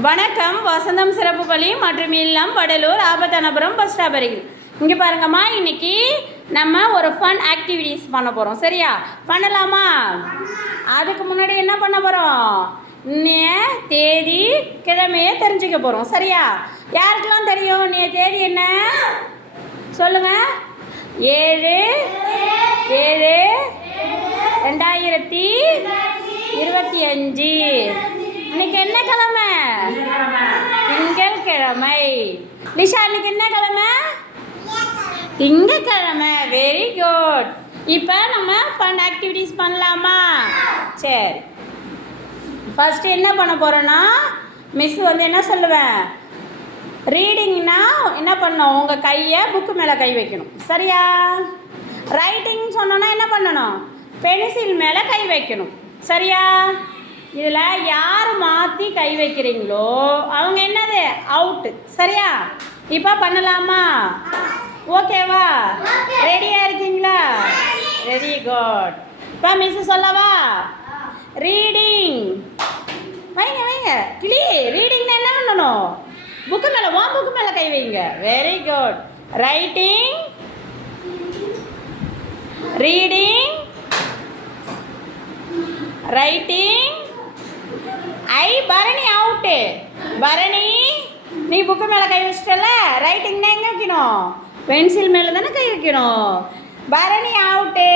வணக்கம். வசந்தம் சிறப்பு பள்ளி மற்றும் இல்லம் வடலூர் ஆபத்தானபுரம் பஸ் ஸ்டாப் அருகில். இங்கே பாருங்கம்மா, இன்னைக்கு நம்ம ஒரு ஃபன் ஆக்டிவிட்டிஸ் பண்ண போகிறோம். சரியா? பண்ணலாமா? அதுக்கு முன்னாடி என்ன பண்ண போகிறோம்? இன்னைய தேதி கிழமையை தெரிஞ்சுக்க போகிறோம். சரியா? யாருக்கெல்லாம் தெரியும் இன்னைய தேதி என்ன சொல்லுங்கள்? 7/7/2025. இன்னைக்கு என்ன கிழமை? திங்கட்கிழமை. லிஷா, இன்னைக்கு என்ன கிழமை? திங்கட்கிழமை. Very good. இப்போ நம்ம ஃபன் ஆக்டிவிட்டிஸ் பண்ணலாமா? சரி, ஃபஸ்ட்டு என்ன பண்ண போகிறோன்னா, மிஸ் என்ன சொல்லுவேன், ரீடிங்னா என்ன பண்ணணும், உங்கள் கையை புக்கு மேலே கை வைக்கணும். சரியா? ரைட்டிங் சொன்னோன்னா என்ன பண்ணணும், பென்சில் மேலே கை வைக்கணும். சரியா? இதில் யார் மாற்றி கை வைக்கிறீங்களோ அவங்க என்னது அவுட்டு. சரியா? இப்போ பண்ணலாமா? ஓகேவா? ரெடியாக இருக்கீங்களா? Very good. இப்போ மிஸ் சொல்லவா? ரீடிங் வைங்க வைங்க. கிளி, ரீடிங்னா என்ன பண்ணணும், புக்கு மேலே புக்கு மேலே கை வைங்க. Very good. Writing, reading, writing. Bharani out. Bharani, நீ புக்கு மேலே கை வச்சிட்டல, ரைட்டிங்னா எங்கே வைக்கணும், பென்சில் மேலே தானே கை வைக்கணும். பரணி அவுட்டு.